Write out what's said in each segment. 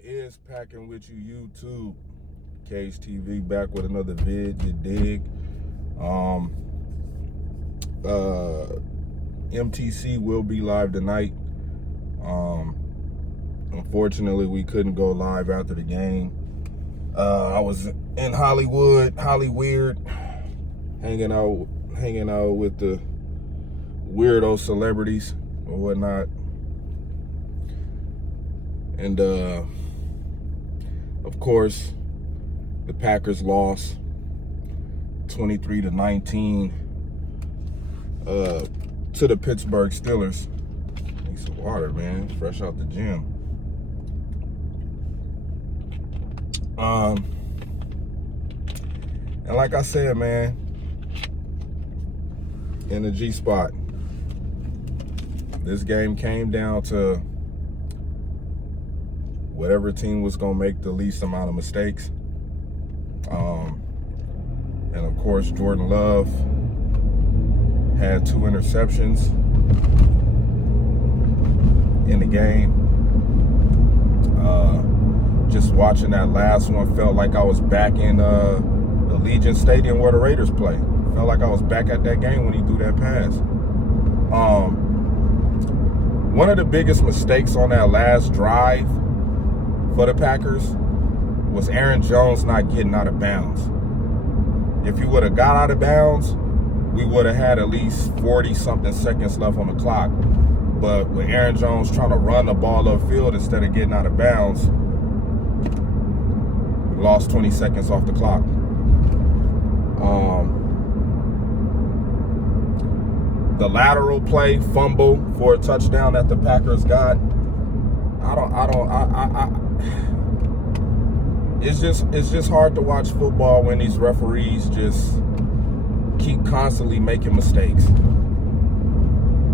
What is packing with you, YouTube? Cage TV back with another vid, you dig? MTC will be live tonight. Unfortunately, we couldn't go live after the game. I was in Hollywood, Hollyweird, hanging out with the weirdo celebrities or whatnot. And of course, the Packers lost 23-19 to the Pittsburgh Steelers. Need some water, man. Fresh out the gym. And like I said, man, in the G spot, this game came down to whatever team was going to make the least amount of mistakes. And of course, Jordan Love had 2 interceptions in the game. Just watching that last one felt like I was back in the Allegiant Stadium where the Raiders play. Felt like I was back at that game when he threw that pass. One of the biggest mistakes on that last drive for the Packers was Aaron Jones not getting out of bounds. If he would have got out of bounds, we would have had at least 40-something seconds left on the clock. But with Aaron Jones trying to run the ball upfield instead of getting out of bounds, we lost 20 seconds off the clock. The lateral play fumble for a touchdown that the Packers got, it's just hard to watch football when these referees just keep constantly making mistakes.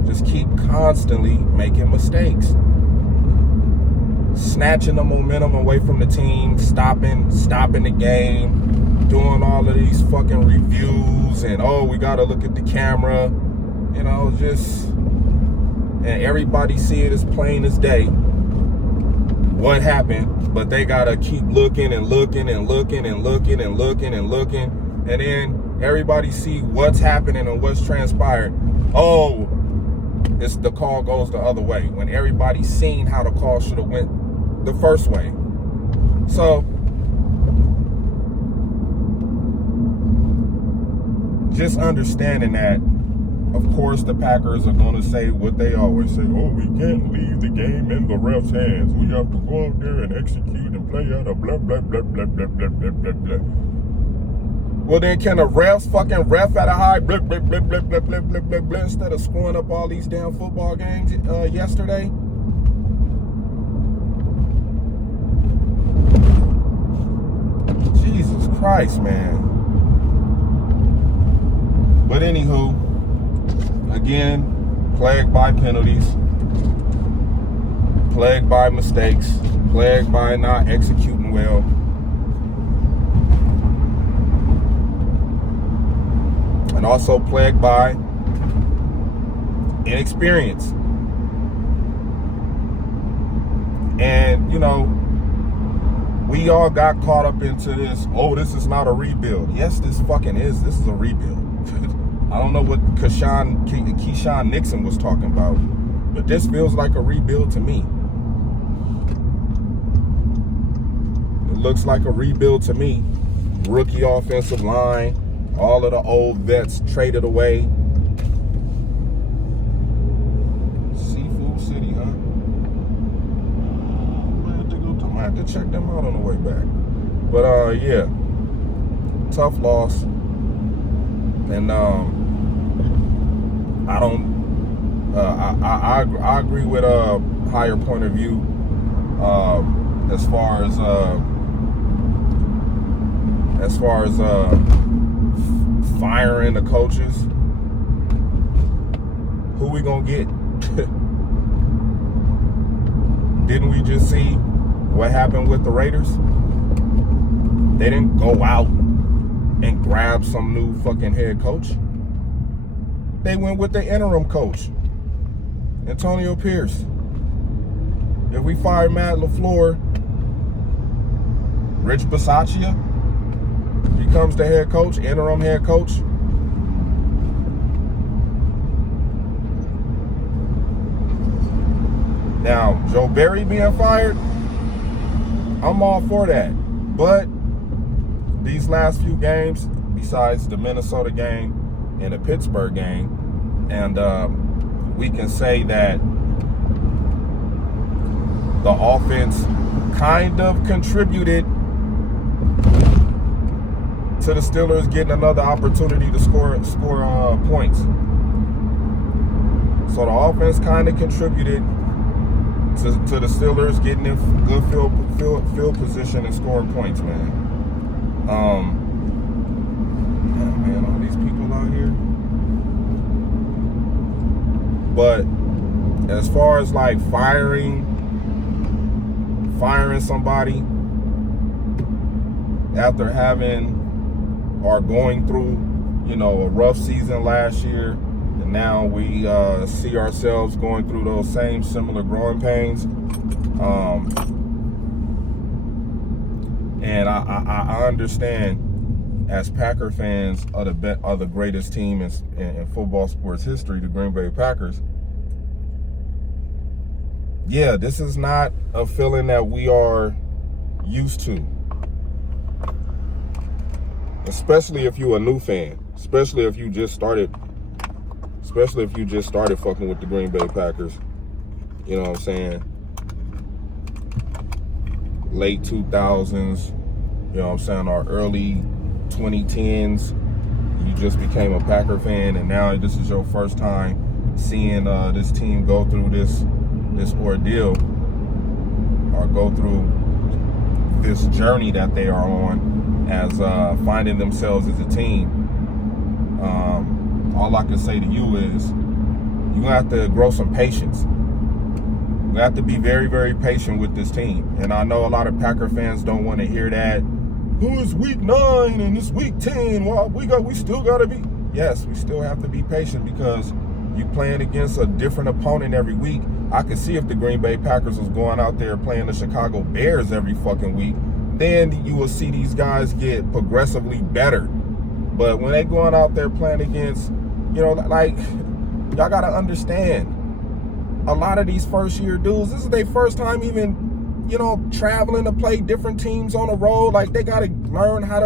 Just keep constantly making mistakes. Snatching the momentum away from the team, stopping the game, doing all of these fucking reviews and, oh, we got to look at the camera. You know, and everybody see it as plain as day what happened, but they gotta keep looking and looking and looking and looking and looking and looking, and then everybody see what's happening and what's transpired. Oh, it's the call goes the other way when everybody's seen how the call should have went the first way. So just understanding that, of course, the Packers are going to say what they always say. Oh, we can't leave the game in the ref's hands. We have to go out there and execute and play out of blah, blah, blah, blah, blah, blah, blah, blah, blah. Well, then can the refs fucking ref at a high blah, blah, blah, blah, blah, blah, blah, blah, blah, instead of screwing up all these damn football games yesterday? Jesus Christ, man. But anywho, again, plagued by penalties, plagued by mistakes, plagued by not executing well. And also plagued by inexperience. And, you know, we all got caught up into this, oh, this is not a rebuild. Yes, this fucking is. This is a rebuild. I don't know what Keyshawn Nixon was talking about, but this feels like a rebuild to me. It looks like a rebuild to me. Rookie offensive line, all of the old vets traded away. Seafood City, huh? I have to check them out on the way back. But yeah, tough loss. And I agree with a higher point of view as far as firing the coaches. Who we gonna get? Didn't we just see what happened with the Raiders? They didn't go out and grab some new fucking head coach. They went with the interim coach, Antonio Pierce. If we fire Matt LaFleur, Rich Bisaccia becomes the head coach, interim head coach. Now, Joe Barry being fired, I'm all for that. But these last few games, besides the Minnesota game and the Pittsburgh game, and we can say that the offense kind of contributed to the Steelers getting another opportunity to score points. So the offense kind of contributed to the Steelers getting in good field position and scoring points, man. Man, all these people out here. But as far as like firing somebody after having or going through, a rough season last year, and now we see ourselves going through those same similar growing pains. And I understand, as Packer fans, are the greatest team in football sports history, the Green Bay Packers. Yeah, this is not a feeling that we are used to. Especially if you're a new fan. Especially if you just started fucking with the Green Bay Packers. You know what I'm saying? Late 2000s, or early 2010s. You just became a Packer fan, and now this is your first time seeing this team go through this ordeal, or go through this journey that they are on as finding themselves as a team. All I can say to you is you're gonna have to grow some patience. You have to be very, very patient with this team. And I know a lot of Packer fans don't want to hear that. Oh, it's week 9 and it's week 10. Well, we still gotta be. Yes, we still have to be patient, because you playing against a different opponent every week. I could see if the Green Bay Packers was going out there playing the Chicago Bears every fucking week, then you will see these guys get progressively better. But when they going out there playing against, y'all gotta understand, a lot of these first year dudes, this is their first time even, traveling to play different teams on the road. Like, they gotta learn how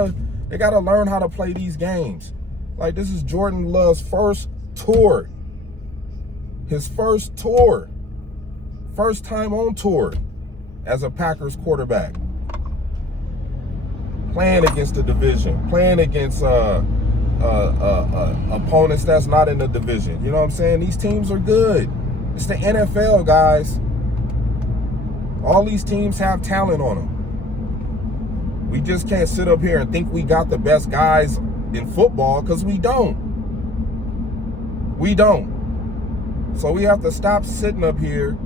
to play these games. Like, this is Jordan Love's first tour. His first tour. First time on tour as a Packers quarterback. Playing against the division. Playing against opponents that's not in the division. You know what I'm saying? These teams are good. It's the NFL, guys. All these teams have talent on them. We just can't sit up here and think we got the best guys in football, because we don't. We don't. So we have to stop sitting up here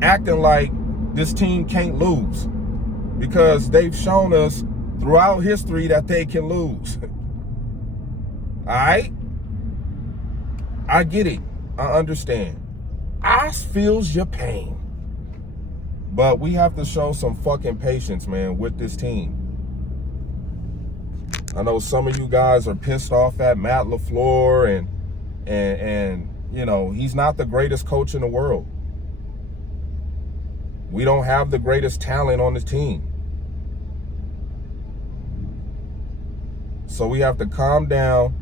acting like this team can't lose, because they've shown us throughout history that they can lose. All right? I get it. I understand. I feels your pain. But we have to show some fucking patience, man, with this team. I know some of you guys are pissed off at Matt LaFleur, and he's not the greatest coach in the world. We don't have the greatest talent on the team. So we have to calm down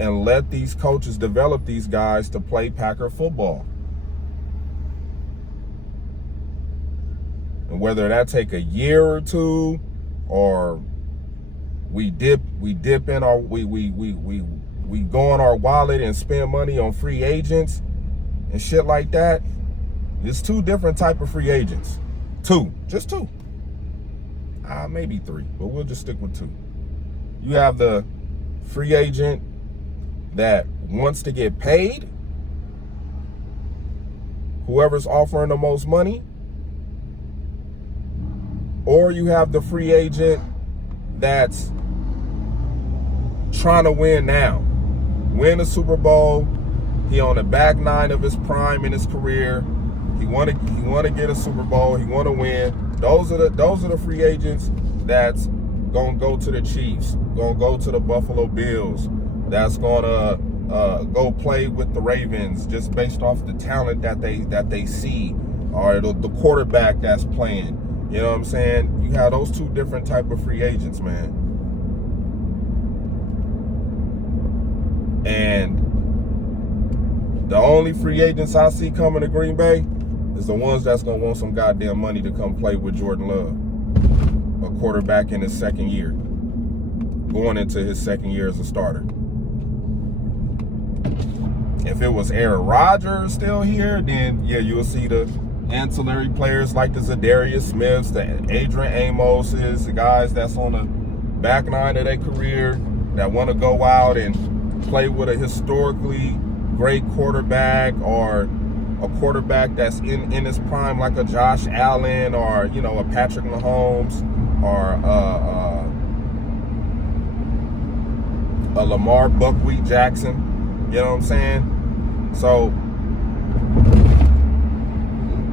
and let these coaches develop these guys to play Packer football. And whether that take a year or two, or we dip in our we go in our wallet and spend money on free agents and shit like that. There's 2 different type of free agents. 2, just 2. Maybe 3, but we'll just stick with 2. You have the free agent that wants to get paid, whoever's offering the most money, or you have the free agent that's trying to win now, win a Super Bowl. He on the back 9 of his prime in his career. He want to get a Super Bowl. He want to win. Those are the free agents that's gonna go to the Chiefs, gonna go to the Buffalo Bills, that's gonna go play with the Ravens just based off the talent that they see, or the quarterback that's playing. You know what I'm saying? You have those two different type of free agents, man. And the only free agents I see coming to Green Bay is the ones that's going to want some goddamn money to come play with Jordan Love, a quarterback in his second year, going into his second year as a starter. If it was Aaron Rodgers still here, then yeah, you'll see the ancillary players like the Zadarius Smiths, the Adrian Amoses, the guys that's on the back nine of their career that want to go out and play with a historically great quarterback, or a quarterback that's in his prime like a Josh Allen, or a Patrick Mahomes, or a Lamar Buckwheat Jackson. You know what I'm saying? So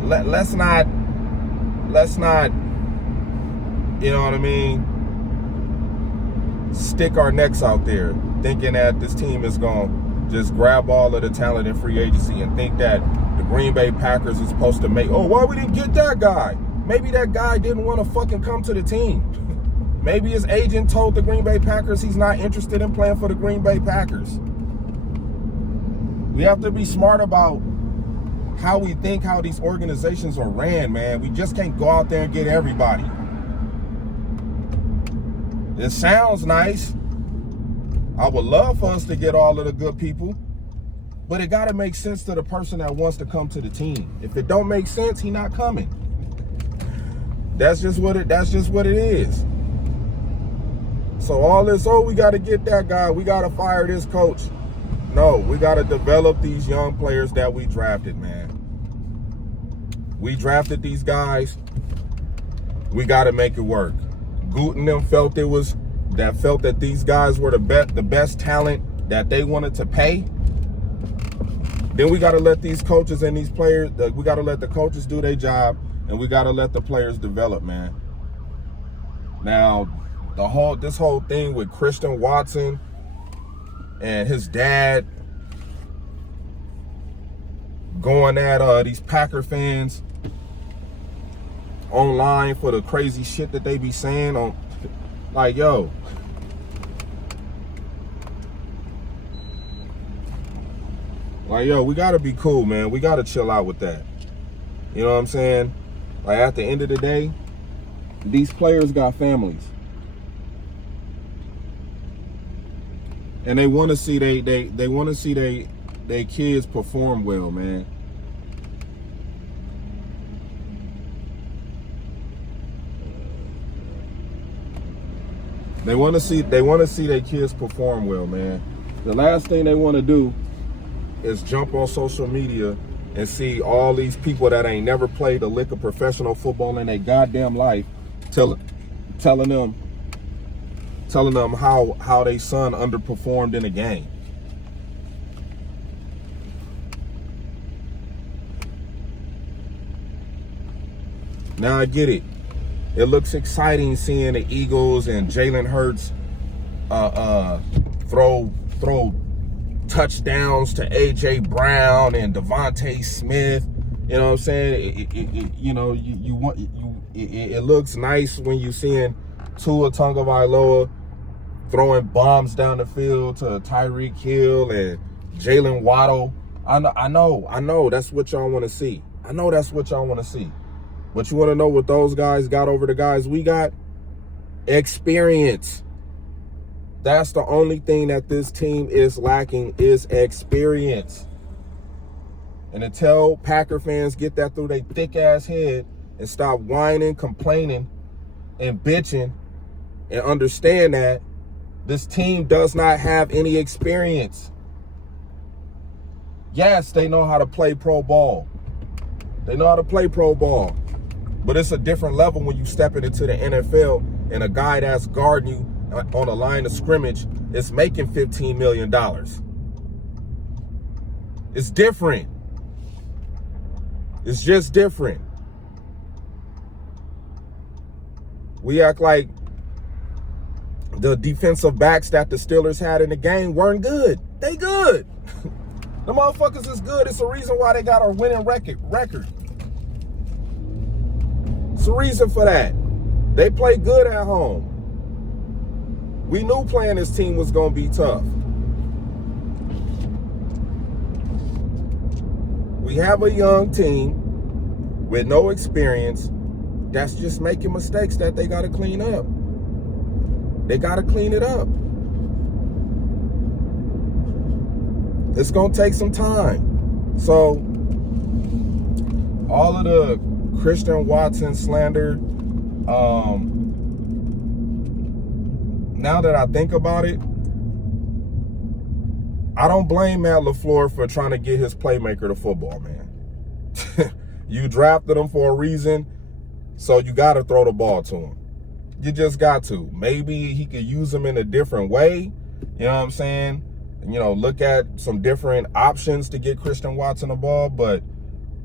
let's not, you know what I mean, stick our necks out there thinking that this team is going to just grab all of the talent in free agency and think that the Green Bay Packers is supposed to make, why we didn't get that guy? Maybe that guy didn't want to fucking come to the team. Maybe his agent told the Green Bay Packers he's not interested in playing for the Green Bay Packers. We have to be smart about how we think how these organizations are ran, man. We just can't go out there and get everybody. It sounds nice. I would love for us to get all of the good people, but it got to make sense to the person that wants to come to the team. If it don't make sense, he not coming. That's just what it is. So all this, we got to get that guy, we got to fire this coach. No, we got to develop these young players that we drafted, man. We drafted these guys. We got to make it work. Goot and them felt that these guys were the best talent that they wanted to pay. Then we got to let these coaches and these players, we got to let the coaches do their job, and we got to let the players develop, man. Now, this whole thing with Christian Watson and his dad going at these Packer fans online for the crazy shit that they be saying on, like, yo, we gotta be cool, man. We gotta chill out with that. You know what I'm saying? Like, at the end of the day, these players got families, and they want to see they want to see they kids perform well, man. They want to see their kids perform well, man. The last thing they want to do is jump on social media and see all these people that ain't never played a lick of professional football in their goddamn life telling them how they son underperformed in a game. Now I get it. It looks exciting seeing the Eagles and Jalen Hurts throw touchdowns to A.J. Brown and Devontae Smith. You know what I'm saying? It looks nice when you seeing Tua Tagovailoa throwing bombs down the field to Tyreek Hill and Jalen Waddle. I know that's what y'all want to see. I know that's what y'all want to see. But you want to know what those guys got over the guys we got? Experience. That's the only thing that this team is lacking, is experience. And until Packer fans get that through their thick ass head and stop whining, complaining, and bitching, and understand that this team does not have any experience. Yes, they know how to play pro ball. They know how to play pro ball. But it's a different level when you step into the NFL and a guy that's guarding you on a line of scrimmage is making $15 million. It's different. It's just different. We act like the defensive backs that the Steelers had in the game weren't good. They good. The motherfuckers is good. It's the reason why they got a winning record. It's the reason for that. They play good at home. We knew playing this team was going to be tough. We have a young team with no experience that's just making mistakes that they got to clean up. They got to clean it up. It's going to take some time. So, all of the Christian Watson slander, now that I think about it, I don't blame Matt LaFleur for trying to get his playmaker to football, man. You drafted him for a reason, so you got to throw the ball to him. You just got to. Maybe he could use him in a different way. You know what I'm saying? You know, look at some different options to get Christian Watson the ball. But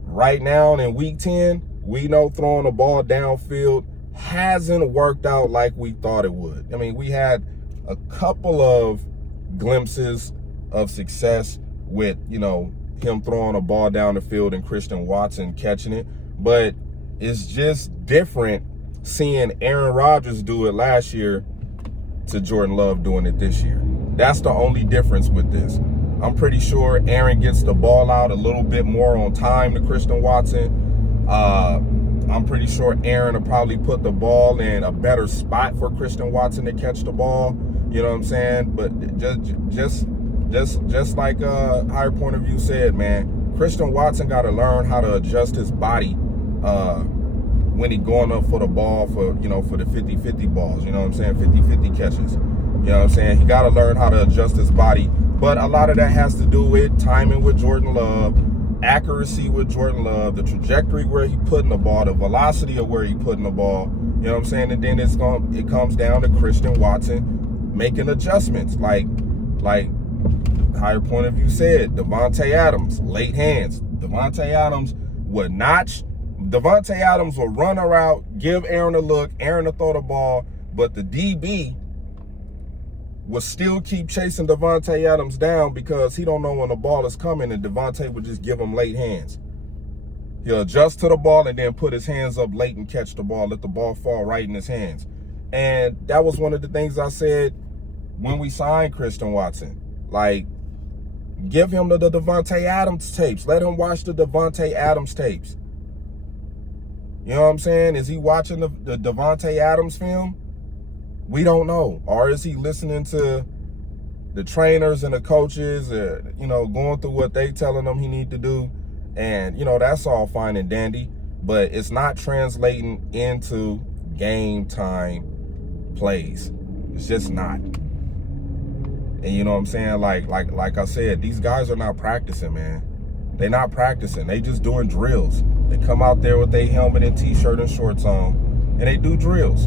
right now in week 10, we know throwing the ball downfield hasn't worked out like we thought it would. I mean, we had a couple of glimpses of success with, you know, him throwing a ball down the field and Christian Watson catching it. But it's just different seeing Aaron Rodgers do it last year to Jordan Love doing it this year. That's the only difference with this. I'm pretty sure Aaron gets the ball out a little bit more on time to Christian Watson. I'm pretty sure Aaron will probably put the ball in a better spot for Christian Watson to catch the ball. You know what I'm saying? But just like Higher Point of View said, man, Christian Watson got to learn how to adjust his body when he going up for the ball for, you know, for the 50-50 balls. You know what I'm saying? 50-50 catches. You know what I'm saying? He got to learn how to adjust his body. But a lot of that has to do with timing with Jordan Love, accuracy with Jordan Love, the trajectory where he putting the ball, the velocity of where he putting the ball. You know what I'm saying? And then it comes down to Christian Watson making adjustments. Like Higher Point of View said, Davante Adams, late hands. Davante Adams would notch. Davante Adams will run a route, give Aaron a look, Aaron to throw the ball, but the DB will still keep chasing Davante Adams down because he don't know when the ball is coming, and Davante would just give him late hands. He'll adjust to the ball and then put his hands up late and catch the ball, let the ball fall right in his hands. And that was one of the things I said when we signed Christian Watson. Like, give him the Davante Adams tapes. Let him watch the Davante Adams tapes. You know what I'm saying? Is he watching the Davante Adams film? We don't know. Or is he listening to the trainers and the coaches, you know, going through what they telling him he need to do? And, you know, that's all fine and dandy, but it's not translating into game time plays. It's just not. And you know what I'm saying? Like I said, these guys are not practicing, man. They're not practicing. They just doing drills. They come out there with their helmet and t-shirt and shorts on, and they do drills.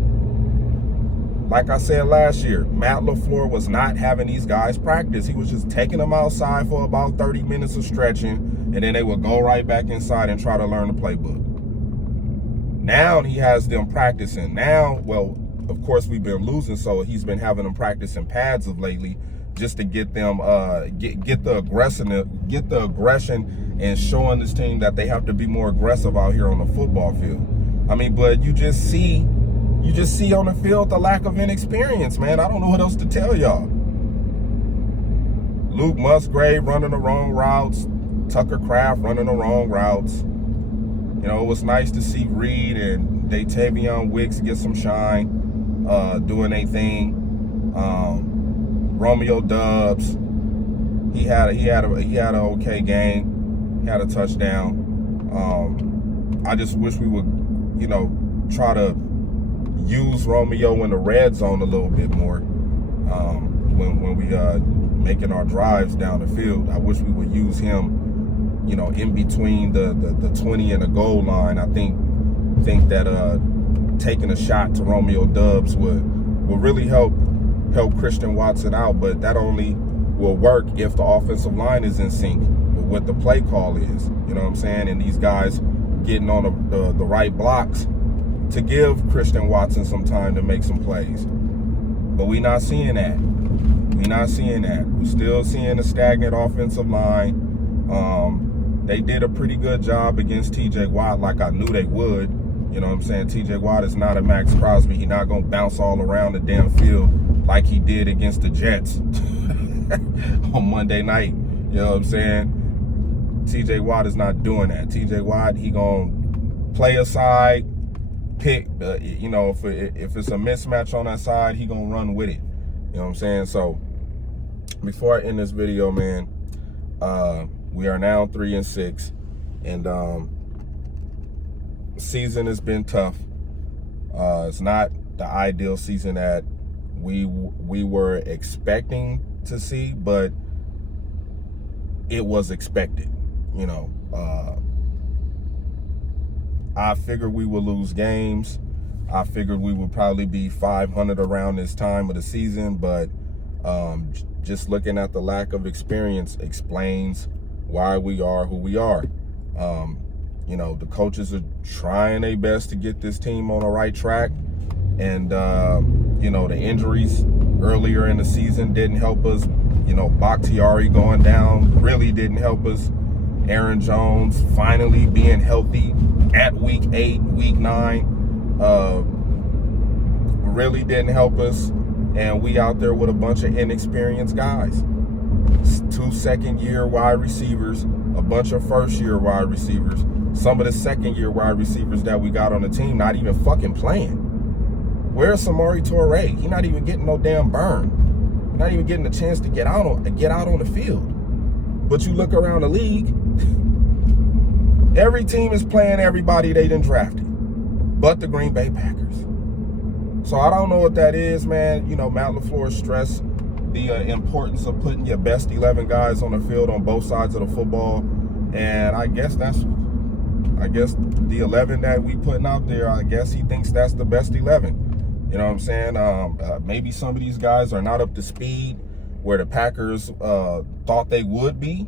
Like I said last year, Matt LaFleur was not having these guys practice. He was just taking them outside for about 30 minutes of stretching, and then they would go right back inside and try to learn the playbook. Now he has them practicing. Now, well, of course, we've been losing, so he's been having them practice in pads of lately, just to get them get the aggression and showing this team that they have to be more aggressive out here on the football field. I mean, but you just see on the field the lack of inexperience, man. I don't know what else to tell y'all. Luke Musgrave running the wrong routes, Tucker Kraft running the wrong routes. You know, it was nice to see Reed and Datavion Wicks get some shine, doing their thing. Romeo Doubs, he had an okay game. He had a touchdown. I just wish we would, you know, try to use Romeo in the red zone a little bit more when we making our drives down the field. I wish we would use him, you know, in between the 20 and the goal line. I think that taking a shot to Romeo Doubs would really help Christian Watson out, but that only will work if the offensive line is in sync with what the play call is. You know what I'm saying? And these guys getting on the right blocks to give Christian Watson some time to make some plays. But we're not seeing that. We're not seeing that. We're still seeing a stagnant offensive line. They did a pretty good job against T.J. Watt, like I knew they would. You know what I'm saying? T.J. Watt is not a Max Crosby. He's not going to bounce all around the damn field like he did against the Jets on Monday night. You know what I'm saying? T.J. Watt is not doing that. T.J. Watt, he going to play a side, pick, you know, if it's a mismatch on that side, he going to run with it. You know what I'm saying? So before I end this video, man, we are now 3-6, and season has been tough. It's not the ideal season that we were expecting to see, but it was expected. You know, I figured we would lose games. I figured we would probably be 500 around this time of the season, but just looking at the lack of experience explains why we are who we are. You know, the coaches are trying their best to get this team on the right track. And, you know, the injuries earlier in the season didn't help us. You know, Bakhtiari going down really didn't help us. Aaron Jones finally being healthy at week 8, week 9, really didn't help us. And we out there with a bunch of inexperienced guys. 2 second-year wide receivers, a bunch of first-year wide receivers, some of the second-year wide receivers that we got on the team not even fucking playing. Where's Samori Toure? He's not even getting no damn burn. Not even getting a chance to get out on the field. But you look around the league, every team is playing everybody they done drafted, but the Green Bay Packers. So I don't know what that is, man. You know, Matt LaFleur stressed the importance of putting your best 11 guys on the field on both sides of the football. And I guess the 11 that we putting out there, I guess he thinks that's the best 11. You know what I'm saying? Maybe some of these guys are not up to speed where the Packers thought they would be.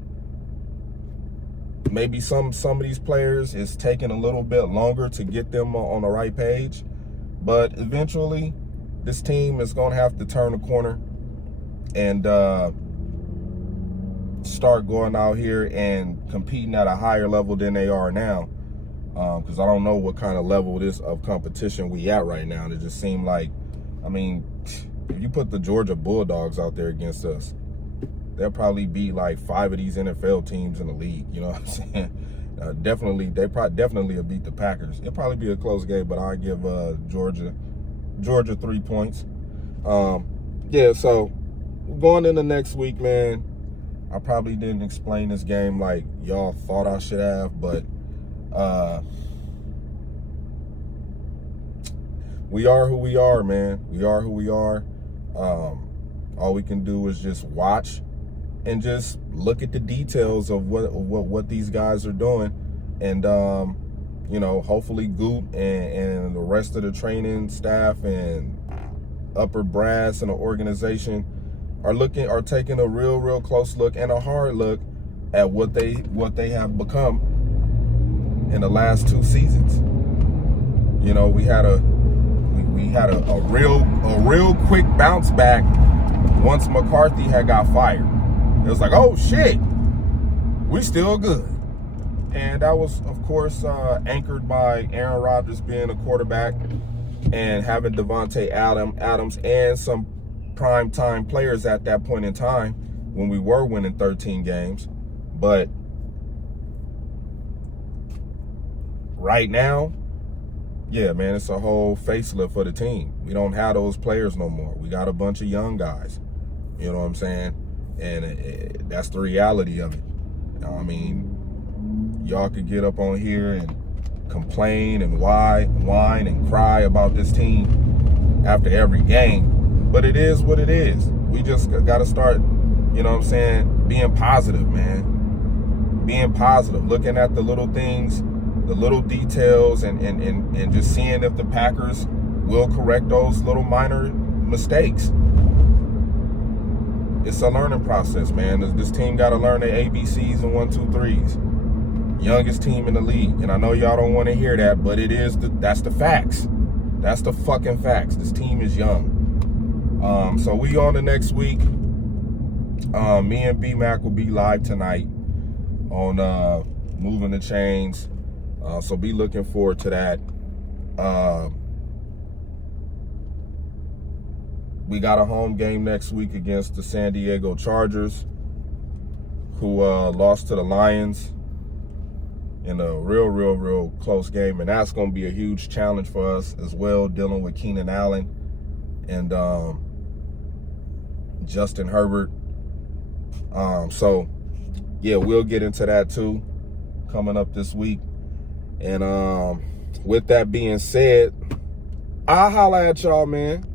Maybe some of these players is taking a little bit longer to get them on the right page. But eventually, this team is going to have to turn the corner and start going out here and competing at a higher level than they are now. Because I don't know what kind of level of competition we at right now. And it just seemed like, I mean, if you put the Georgia Bulldogs out there against us, they'll probably beat like 5 of these NFL teams in the league. You know what I'm saying? Definitely will beat the Packers. It'll probably be a close game, but I'll give Georgia 3 points. Yeah, so going into next week, man, I probably didn't explain this game like y'all thought I should have, but we are who we are, man. We are who we are. All we can do is just watch and just look at the details of what these guys are doing. And, you know, hopefully Goot and the rest of the training staff and upper brass and the organization are taking a real close look and a hard look at what they have become in the last 2 seasons. You know, we had a real quick bounce back once McCarthy had got fired. It was like, oh shit, we still good. And that was, of course, anchored by Aaron Rodgers being a quarterback and having Devontae Adams and some prime-time players at that point in time when we were winning 13 games. But right now, yeah, man, it's a whole facelift for the team. We don't have those players no more. We got a bunch of young guys. You know what I'm saying? And that's the reality of it. I mean, y'all could get up on here and complain and whine and cry about this team after every game, but it is what it is. We just got to start, you know what I'm saying, being positive, man. Being positive, looking at the little things, the little details, and just seeing if the Packers will correct those little minor mistakes. It's a learning process, man. This team got to learn their ABCs and 1, 2, 3s. Youngest team in the league. And I know y'all don't want to hear that, but that's the facts. That's the fucking facts. This team is young. So we on the next week. Me and B-Mac will be live tonight on Moving the Chains. So be looking forward to that. We got a home game next week against the San Diego Chargers, who lost to the Lions in a real close game. And that's going to be a huge challenge for us as well, dealing with Keenan Allen and Justin Herbert. So, yeah, we'll get into that too coming up this week. And with that being said, I'll holla at y'all, man.